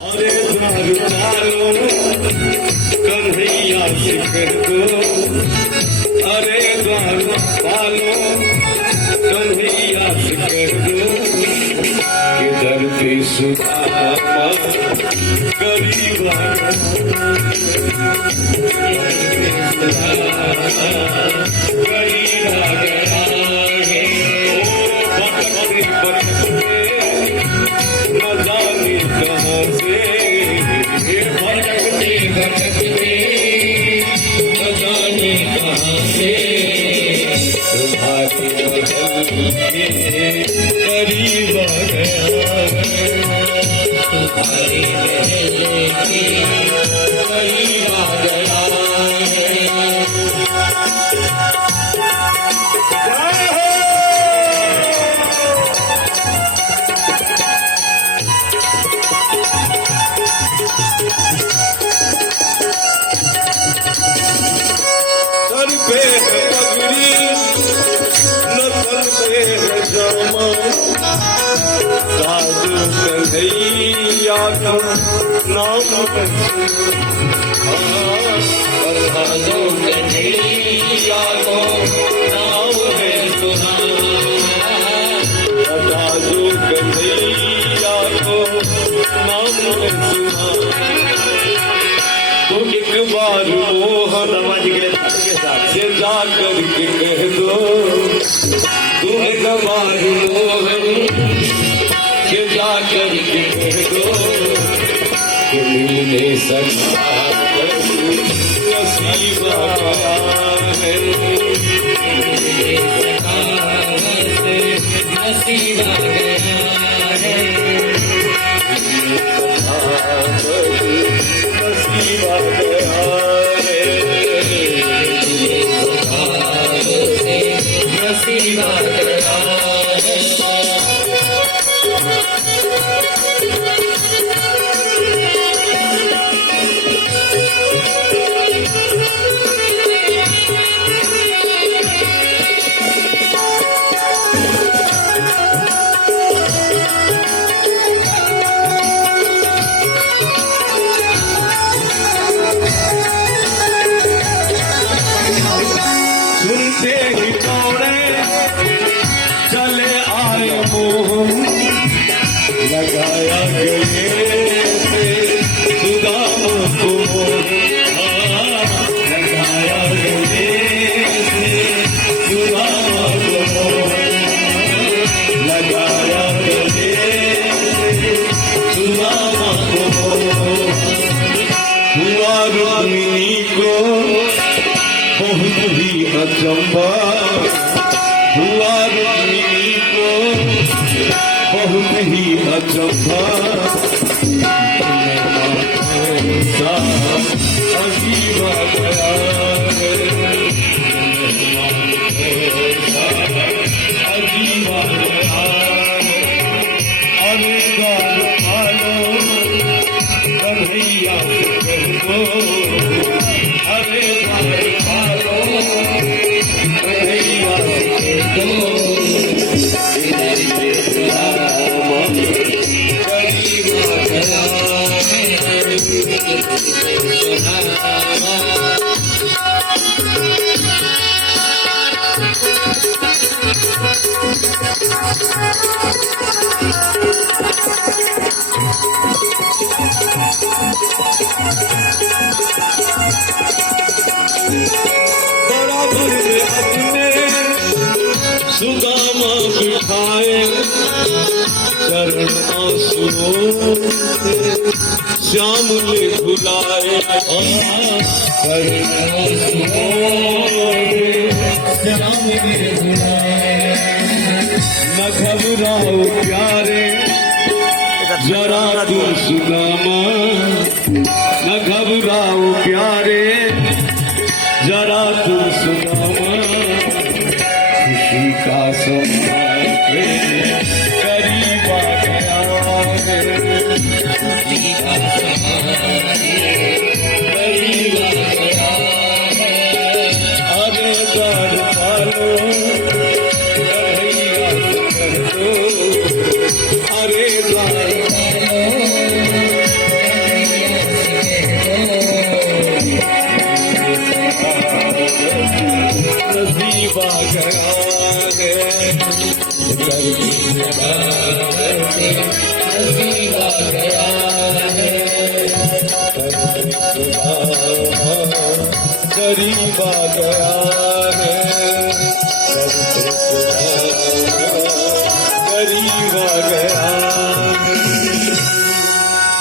अरे दारू कन्हैया शिकर दो, अरे दारू पालो कन्हैया शिकर दो, किधर की सुदामा गरीबा गरीबा गया है न जाने कहाँ से भटकते भटकते न जाने कहाँ से तुम्हारे बदल के करीब आ गया, तुम्हारे बदल के करीब आ गया साधु कन्हैया का नाम साधु कन्हैया को नाम है सुना, साधु कन्हैया को नाम है सुना, तो एक बार मोहन से जाकर के कह दो, तुम एक बार मोहन के जाकर के कह दो, मिलने सकता नसीब आया है, नसीब आ गया है, नसीब आ गया है, नसीब आ गया है। सुनते ही दौड़े चले आए मोहन, लगाया गले से सुदामा को, लगाया गले से सुदामा को, लगाया गले से सुदामा को, हुआ रुक्मिणी को बहुत ही अचंबा, हुआ रुक्मिणी को बहुत ही अचंबा, अजीब आ गया है, अजीब आ गया है, अरे दारू पालो कन्हैया शिकर दो, अरे दारू पालो कन्हैया शिकर दो, इधर के सुदामा गरीब आ गया है, बराबर में अपने सुदामा बिठाए, चरण आंसुओं से श्याम ले भुलाए, चरण आंसुओं से श्याम ले भुलाए, न घबराओ प्यारे जरा तुम सुदामा, न घबराओ प्यारे जरा तुम सुदामा, खुशी का समय करीब आ गया है, करीब आ गया है, अरे दारू पालो कन्हैया शिकर दो, अरे दारू पालो नसीब आ गया है नसीब आ गया है करीब आ गया